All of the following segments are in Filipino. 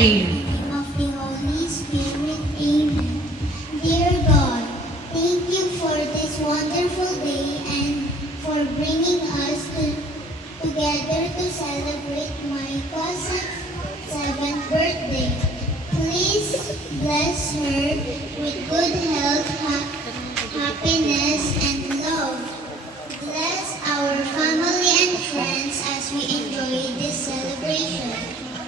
prayer. Of the Holy Spirit. Amen. Dear God, thank you for this wonderful day and for bringing us together to celebrate my cousin's 7th birthday. Please bless her with good health, happiness, and love. Bless our family and friends as we enjoy this celebration.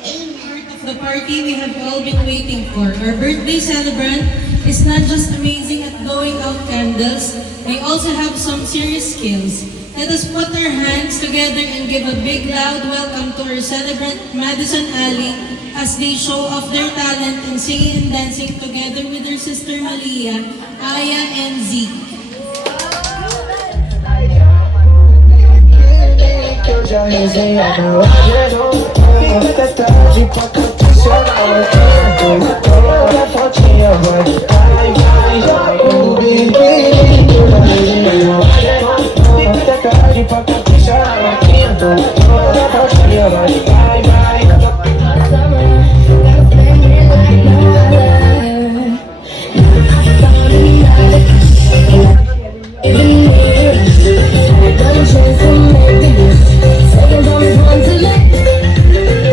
Amen. The party we have all been waiting for. Our birthday celebrant is not just amazing at blowing out candles, they also have some serious skills. Let us put our hands together and give a big loud welcome to our celebrant Madison Ali as they show off their talent in singing and dancing together with her sister Malia, Aya, and Zeke. Que eu já resenhei na laje, até tarde pra condicionar o tempo. Toda fotinha vai, o biquíni que eu já resenhei na laje, até tarde pra condicionar o tempo. Toda fotinha vai.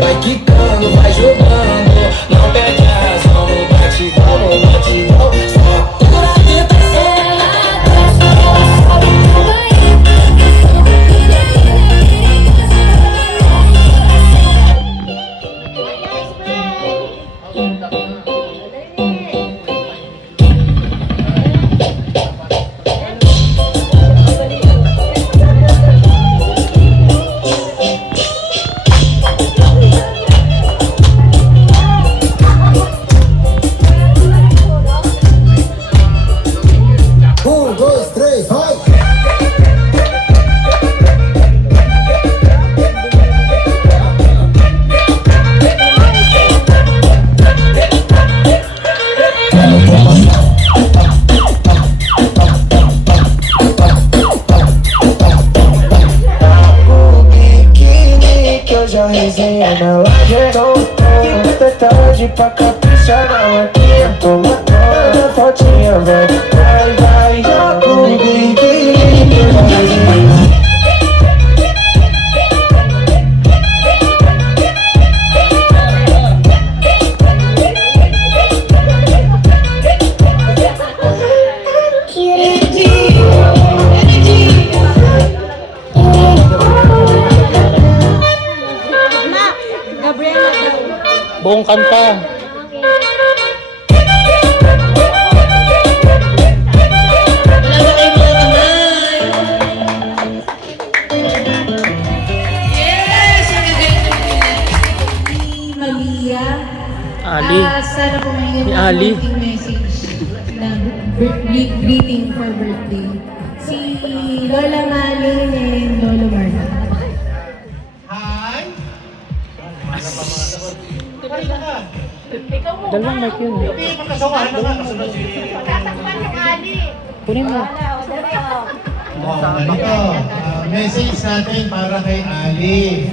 Vai quicando, vai jogando, não perde a razão no batidão, só pura tentação. Já resenha na laje, até tarde pra caprichar na maquinha. Toma toda fotinha, vai, joga o biquíni que eu já resenhei. Buong kanta. Wala ba kayo mga kamay? Yes! Ang gaganda ni Malia. Ali. Sana po may Ni Ali. message na greeting for birthday. Si Lola Malin and Lolo Marta. Dalawang mic yun. Kunin mo. Message natin para kay Ali.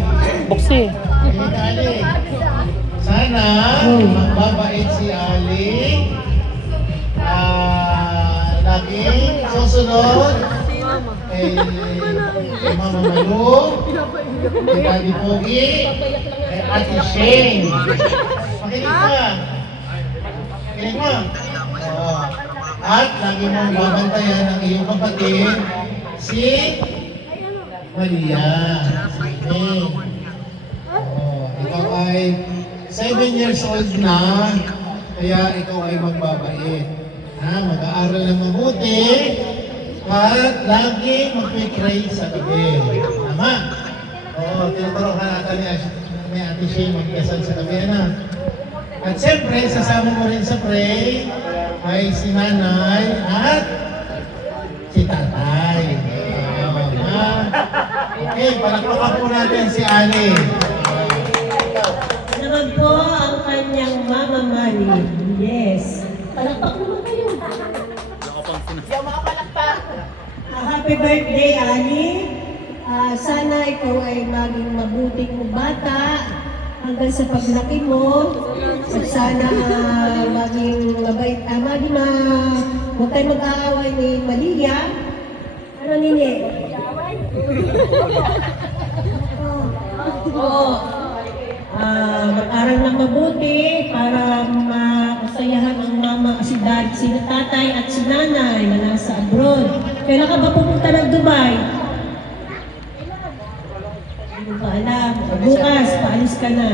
Buksi. Kay Ali. Sana magbabait si Ali. Laging susunod kay Mama Malu, kay Daddy Pogi, kay Ate Shane. Makinig ka. Makinig mo. At lagi mong babantayan ang iyong kapatid, si Malia. Okay. Ikaw ay 7 years old na, kaya ikaw ay magbabait. Mag-aaral ng mabuti, at lagi mag-pray sa gabi. Tama? Tinuturo ka natin ni Ate Shane magdasal sa gabi na. At siyempre, sasama mo rin sa pray ay si nanay at si tatay. Okay, palakpakan po natin si Ali. Naman po ang kanyang Mama Mari. Yes. Palakpak naman kayo. Happy birthday, Ali. Sana ikaw ay maging mabuting bata hanggang sa paglaki mo. sana maging mabait, huwag tayo mag-aaway ni Malia. Ano nini? Oo. Mag-aral ng mabuti para makasayahan ang mama, si dad, si tatay at si nanay na nasa abroad. Kailan ka ba pupunta ng Dubai? Hindi ko alam. Bukas, paalis ka na.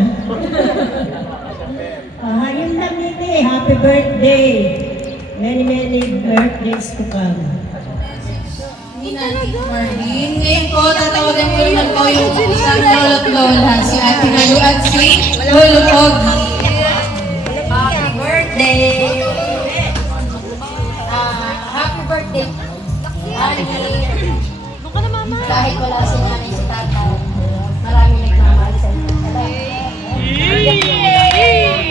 Yun lang nini. Happy birthday. Many, many birthdays to come. Ni Nanay Marlene. Ngayon po, tatawagan ko naman po yung isang lolo't lola, si Ate Malu at si Lolo Pogi. Happy birthday! Happy birthday! Ali, kahit wala si nanay si tatay, maraming nagmamahal sa inyo. Happy birthday!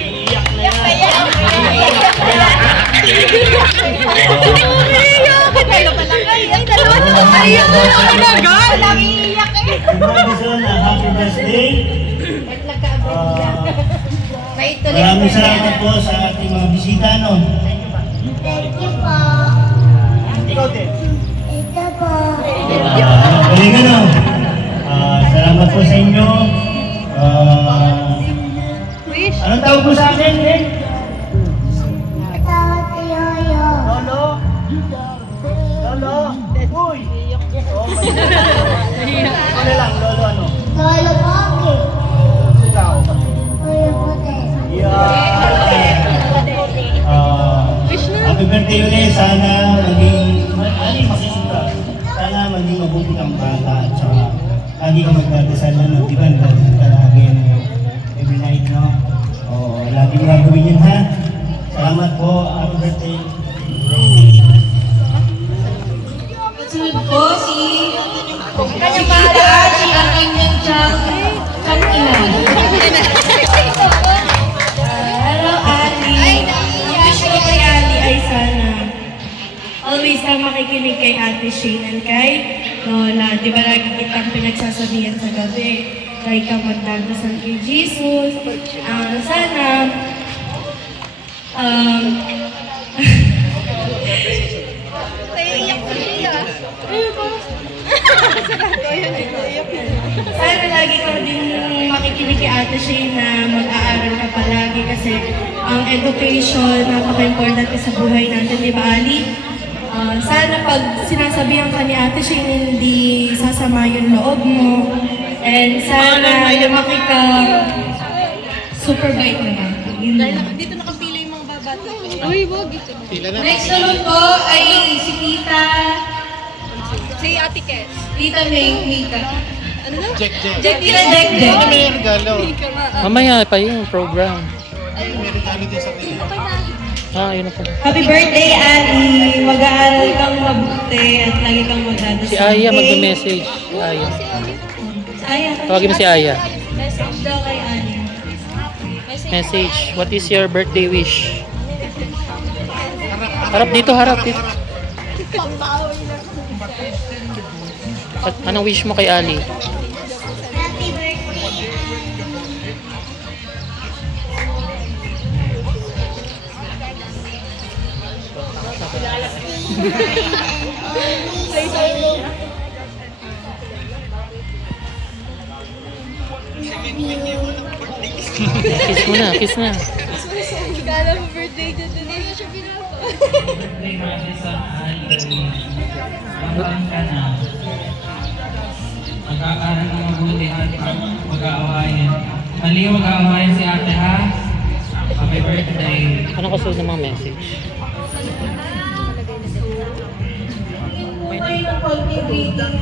Maraming salamat po sa ating mga bisita, no? Thank you po. Ikaw din. Ito po. Galing ano? Salamat po sa inyo. Anong tawag po sa akin, eh? Tawag si Yoyo. Lolo? Lolo? Uy! Ano lang, Lolo ano? Lolo Pogi. Ikaw? Kuya Puti. Happy birthday ulit. Sana maging sana maging mabuti kang bata at saka lagi ka magdadasal na, di ba? Nagdadasal ka lagi every night, no? Lagi mo gagawin yun, ha? Salamat po. Happy birthday. Sunod po si Tita Achi, ang kanyang ina. Hello, Ali. Ang wish ko kay Ali ay sana always kang makikinig kay Ate Shane and kay Lola. Di ba lagi kitang pinagsasabihan sa gabi? Lagi kang magdadasal kay Jesus. Sana sana lagi ka din makikinig kay Ate Shane na mag-aaral ka palagi kasi ang education napaka-importante sa buhay natin, di ba Ali? Sana pag sinasabihan ka ni Ate Shane, hindi sasama yung loob mo. And sana lumaki ka super bait na ba? Dito nakapila yung mga babata. Uy, wag ito. Next naman po ay si Tita Si Ate Kes. Tita Mika. Ano na? Tita Jack. Mamaya pa yung program. Yun na po. Happy birthday, Ali! Mag-aaral kang mabuti at lagi kang magdadasal. Si Aya magme-message. Si Aya. Aya. Tawagin mo si Aya. Message daw kay Ali. Message. What is your birthday wish? Harap dito, harap dito. Anong wish mo kay Ali? Happy birthday, Kiss mo na, kiss na. Kala mo birthday dyan. Hindi na siya pinapa. Magaan ka na. Mag-aaral ng mabuti at mag-aawayan. Mali mag-aawayan si ate, ha? Happy birthday. Anong kasunod ng mga message? Po kayo ng konting greeting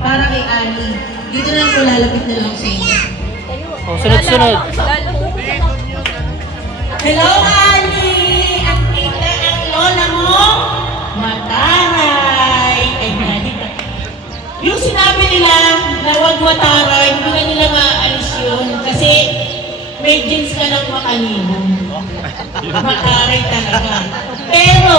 para kay Ali. Dito na lang po lalapit na lang sa inyo. Sunod-sunod. Hello, Ali! Ang tita, ang lola mo, mataray. Ay, hindi ka. Yung sinabi nila na huwag mataray, hindi na nila maaalis yun. Kasi may jeans ka ng makalibong. Mataray talaga. Pero,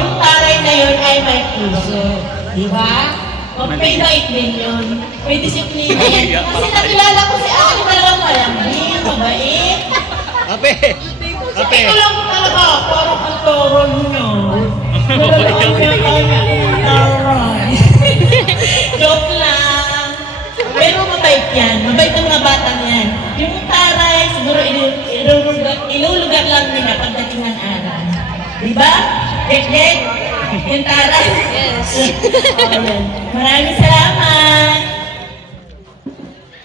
yung taray na yun ay may puso. Di ba? O may bait din yun. May disiplina yan. Kasi nakilala ko si Ali talagang malambing, mabait. Ito lang po talaga, parang ang toron nyo. Joke lang. Pero mabait yan. Mabait ang mga batang yan. Yung taray, siguro ilulugar lang nila pagdating ng araw. Diba? Dek? Yung taray? Yes. Maraming salamat.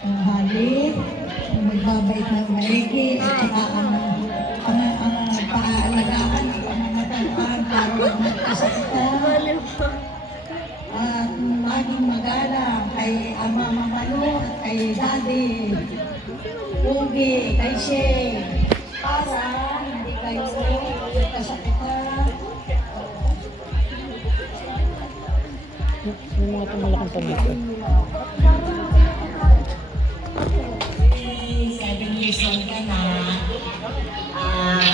Hali, magbabait ng maigi, at saka ang paaalagaan ng mga matandaan para huwag magkasakitan. At maging magalang kay Mama Manu at kay Daddy, Ugi, kay Shay, para hindi kayo magkasakitan. Yung mga tumalaking pamilya. 7 years old ka na.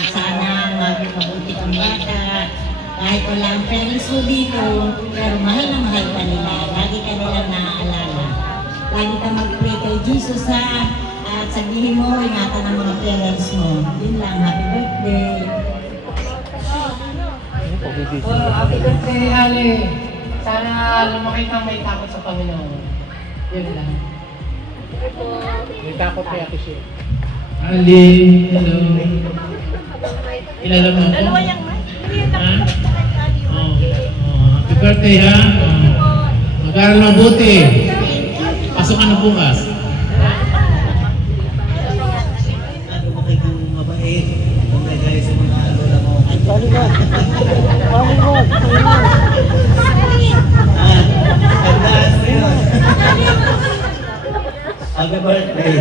Sana maging mabuti kang bata. Kahit wala ang parents mo dito, pero mahal na mahal ka nila. Lagi ka nilang naaalala. Lagi ka mag-pray kay Jesus ha. At sabihin mo, ingatan ang mga parents mo. Yun lang, happy birthday. Happy birthday, Ali. Sana lumaki kang may takot sa Panginoon. Yun lang. May takot kay Ate Shea. Ali, hello. Kilala mo ako? Dalawa yung happy birthday ha. Mag-aaral mabuti. Pasok ka na bukas. Lumaki kang mabait. Kumagay sa mga lola mo. Tandaan mo yun. Happy birthday.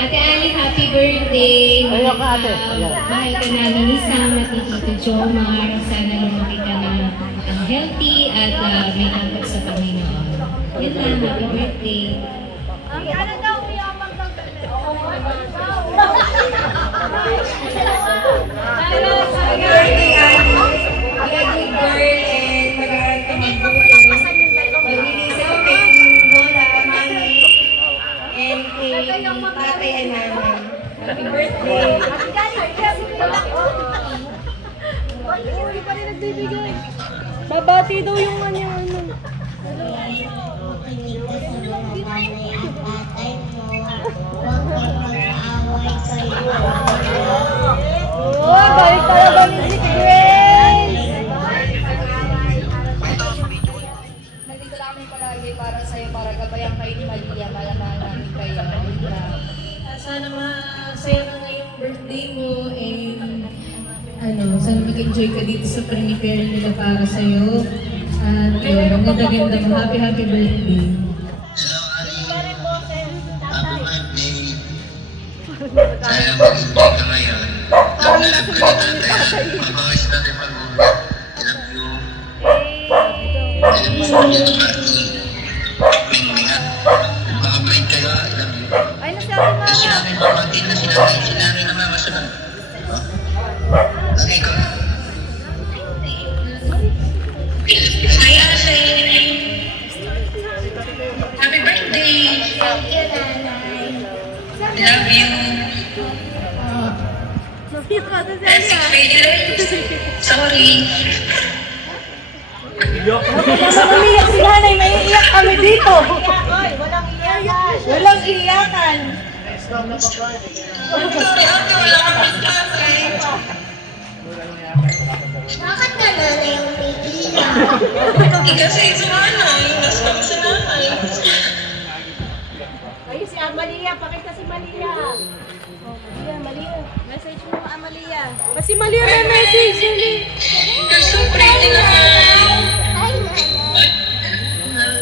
Ate Ali, happy birthday! Ayaw ka, ate. Mahal ka namin ni Sam at ni Tito Jomar. Sana lumaki ka na healthy at may takot sa Panginoon. Yun lang, happy birthday! Happy birthday, Ali. Be a good girl and mag-aaral ka mabuti. Magbibisa ka kay Lola, Mami, and kay Tatay and Mama. Happy birthday. Babati daw yung ano. Makinig ka sa mga nanay at tatay mo. Huwag kang mag-aaway kayo. Oh, balik talaga ni si Grace! Nandito lang kami palagi para sa'yo, para gabayan kayo ni Malia. Malamang namin kayo. Sana masaya ka ngayong birthday mo and sana mag-enjoy ka dito sa prepare nila para sa'yo. At ang ganda-ganda mo. Happy birthday. Hello, Ali. Happy birthday. Sana mag-enjoy ka ngayon. Love ka ni tatay. Mag-awis natin pag-uwi. I love you. I love you, Marty. Ming-mingat. Mag-break kayo, I love you. Kasi namin mamatin na sinanay na mama sa mga. Sige ko. Hi, Ate! Happy birthday! Love you! That's sorry! Umiyak si nanay, may iyak kami dito. Walang iyakan. Bakit ka nanay ang umiiyak? Kasi sa nanay, nasa kami sa nanay. Ay, si Amalia, pakita si Malia. Malia. Message mo ka, Amalia. Si Malia may message yun eh. You're so pretty naman! Hi, nanay.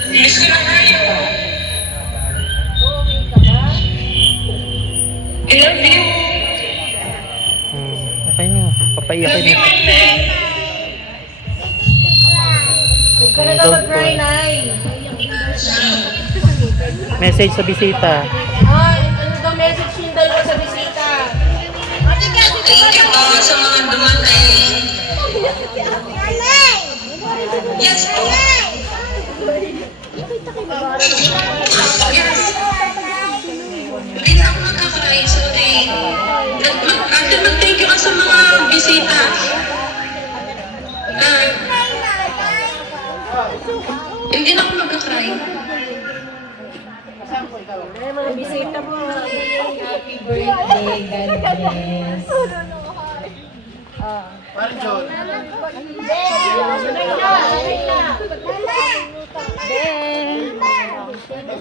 Miss ko na kayo! Okay ka ba? I love you! Okay na. Papaiyakin Love you, mo. Mami! Huwag ka na daw mag-cry, Nay. Message sa bisita. Ay, ano daw message yun daw sa bisita? Thank you po sa mga dumating. Nanay! Yes po. sa mga bisita. Hindi na ako magkakry. Bisita mo. Happy birthday, God bless. Parang John.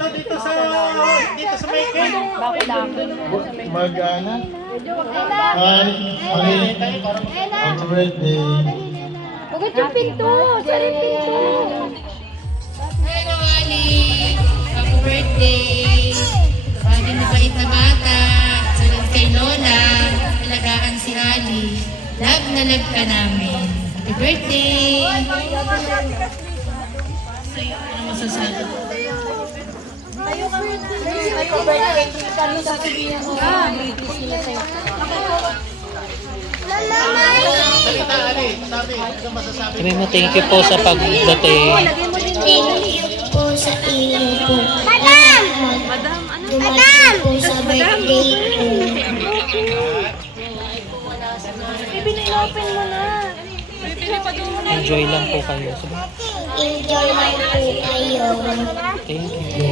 Dito sa may cake. Mag-ana. Hi, happy birthday. Huwag yung pinto! Saan yung pinto? Hello, Ali! Happy birthday! Sabi na bait na bata. Sunod kay Lola. Alagaan si Ali. Love na love ka namin. Happy birthday! Ano masasabi? Salita, Ali. Sabi, ano masasabi? Sabi mo, thank you po sa pagdating. Thank you po sa iyo po. Madam! Madam! po sa birthday ko. Enjoy lang po kayo. Enjoy lang po kayo. Thank you.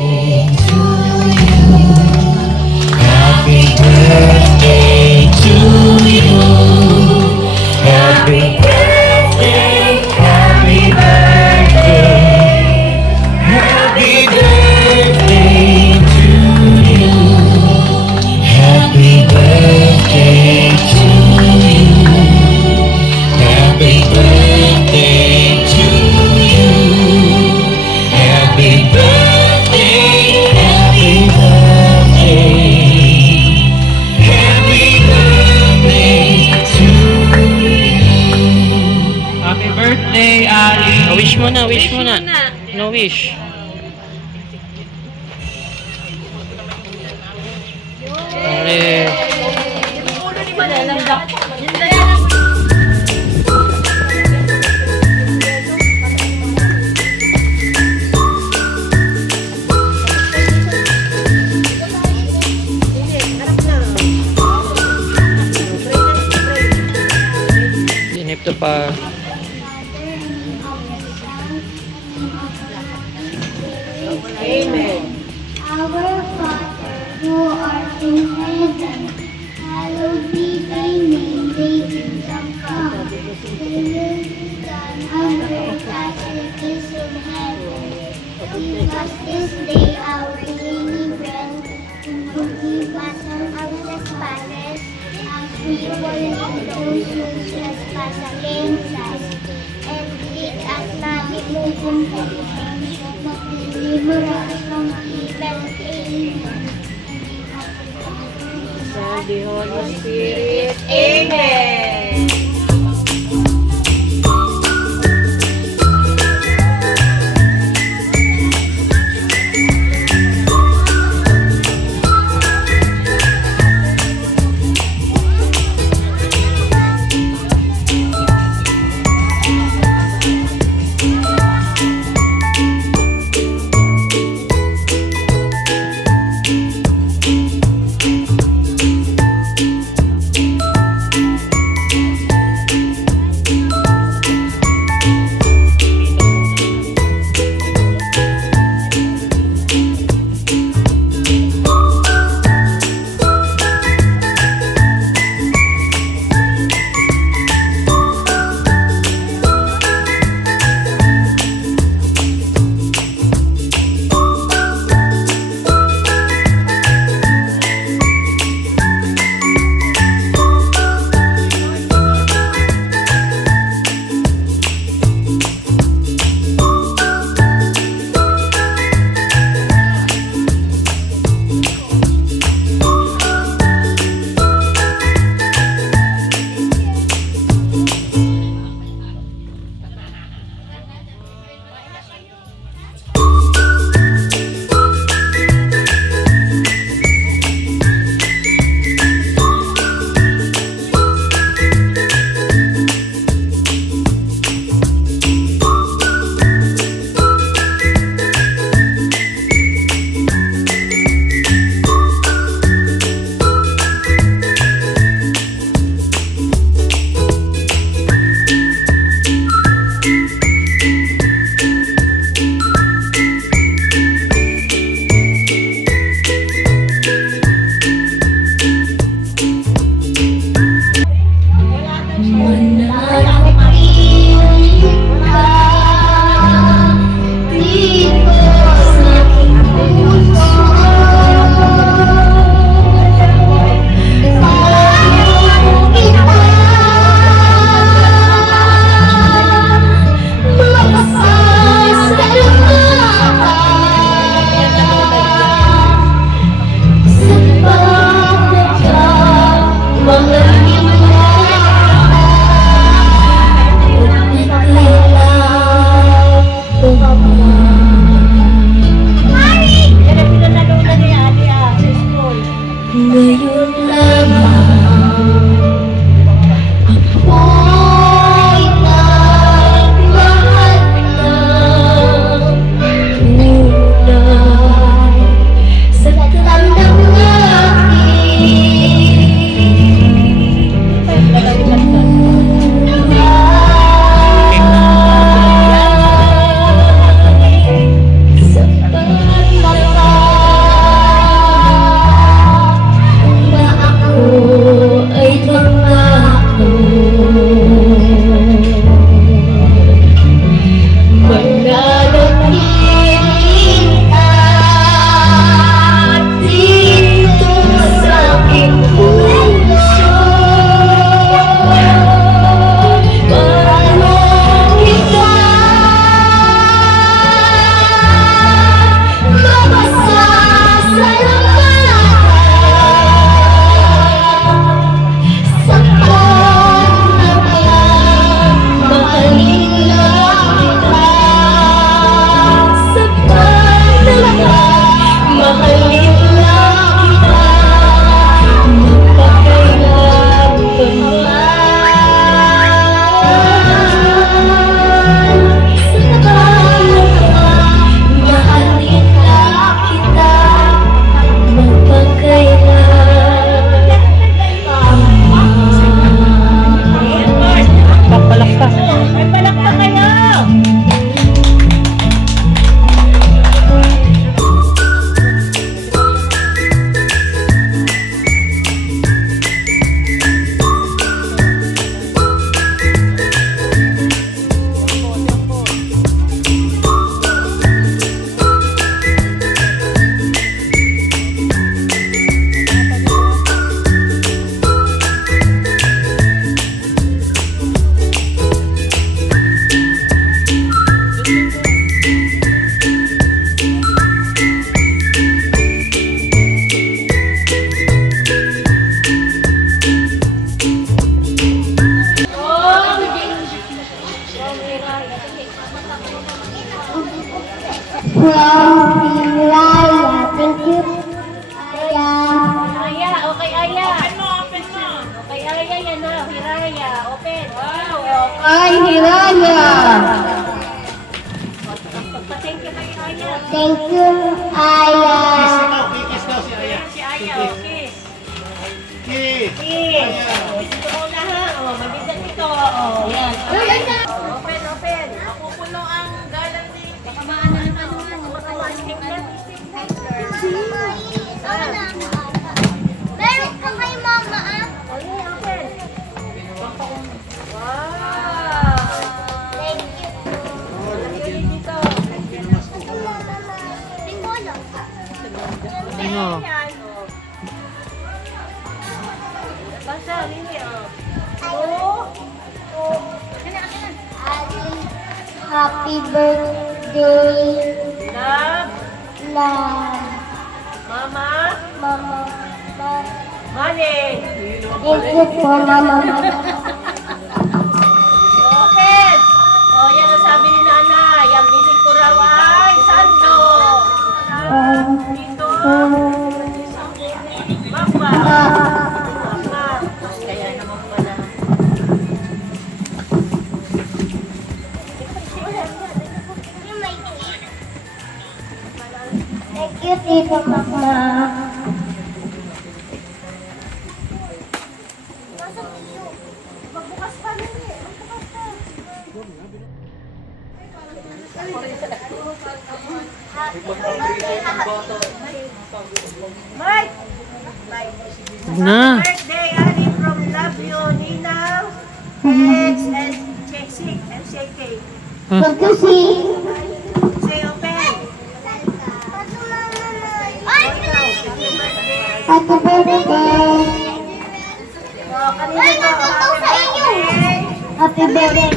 Happy birthday to you. Happy birthday, happy birthday. Happy birthday to you. Happy birthday to you. Happy birthday to you. Happy birthday, happy birthday. Happy birthday to you. Happy birthday, Ali! Wish mo na, wish mo na. No wish. Pare. Dinip to pa. Our Father, who art in heaven, hallowed be thy name. Thy kingdom come. Thy will be done on earth as it is in heaven. Give us this day our daily bread, and forgive us our trespasses, as we forgive those who trespass against us. And lead us not into temptation, but deliver us from evil. Amen. The Holy Spirit. Amen. Ngayon lamang ako'y nagmahal ng tunay sa tandang sa pagmamahal na ako ay nangako mananatiling at dito sa aking puso. Paano kita mapasasalamatan sa pagmamahal, mahalin lang kita sa pagmamahal, mahalin lang kita magpakailan mahalin lang kita Palakpak. Ay, palakpak kayo! From Hiraya. Thank you, Aya. Aya, okay, Aya. Open mo. Okay, Aya, yan na. Hiraya, open. Wow, okay. Ay, Hiraya. Thank you kay Aya. Thank you, Aya. Kiss daw si Aya. Si Aya, okay. Kiss. Yes. Dito muna ha. Oh, mabigat ito. Oh, yan. Open, open. Mapupuno ang galang ni... Baka maano naman yan. Baka maastig na. Meron ka kay Mama, ah? Okay, open. Wow. Thank you. Lagyan dito. Ringolo. Ano? Yan, oh. Basta, Lili, oh. Happy birthday, Love, love, Mama, Mama. Maling. Thank you po, Mama. Open! Oh, yan ang sabi ni Nanay. Ang biling ko raw ay sando. Dito. Mama. Mama. Kaya naman pala. Thank you, Tito Mama. Magbukas pa rin eh. Magbukas pa. Mike! Na. Birthday, Ali from Love You, Nina, X, and Chexik, and Shake. Thank you, si. Say open. Happy birthday. Oh, kanina to. Happy birthday.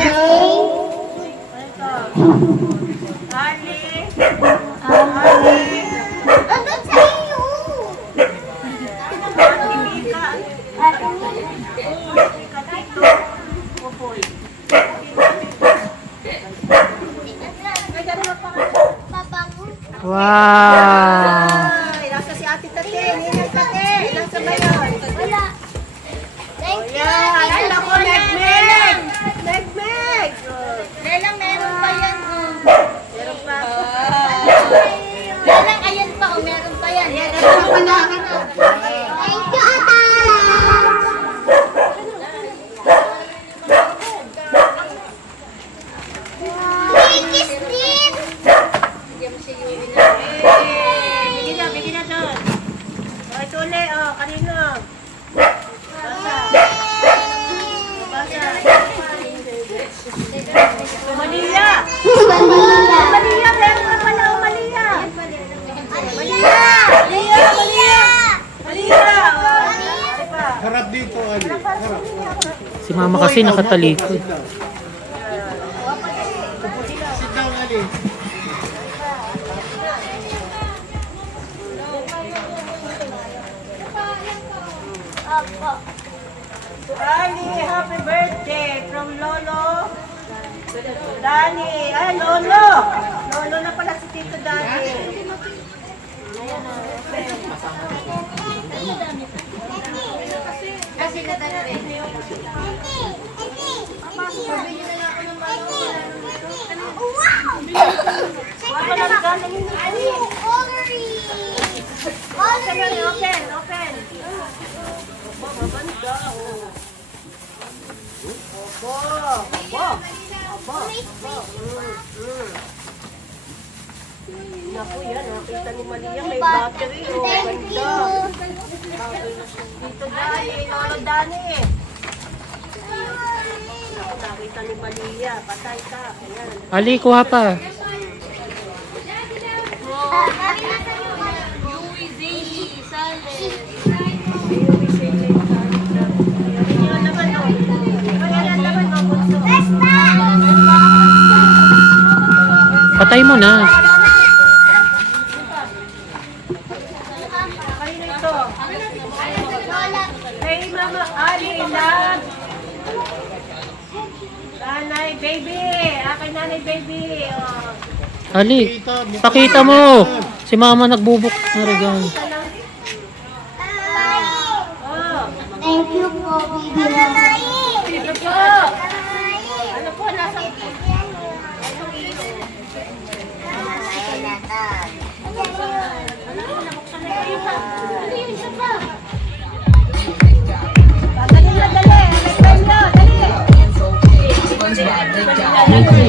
Ali. Ali. Andun sa iyo. Wow! Ay, nasa si Ate Tate. Ninang Tate. Nasa Ito ulit, oh, kanino? Basa. Basa. Malia! Malia, meron ka pala, oh, Malia! Malia! Malia! Malia! Malia! Harap dito, Ali. Harap. Si mama kasi nakatalikod. Sit down, Ali. Ali, happy birthday from Lolo. Dani, ay Lolo. Lolo na pala si Tito Dani. Kasi na talaga. Open, open. Mabanda, oh. Opo, opo, opo, opo. Naku yan, nakita ni Malia, may battery, oh, ganda. Dito Dani, Lolo Dani. Naku, nakita ni Malia, patay ka. Ayan. Ali, kuha pa. Patay mo na. Hey, Mama Ali, love. Nanay, baby. Akin nanay, baby. Oh. Ali, pakita mo. Si mama nagbubuk na regalo. Oh. Thank you po, baby. Ito po. Ano po, nasa... Dali na, dali. Dali, dali.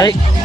Ay.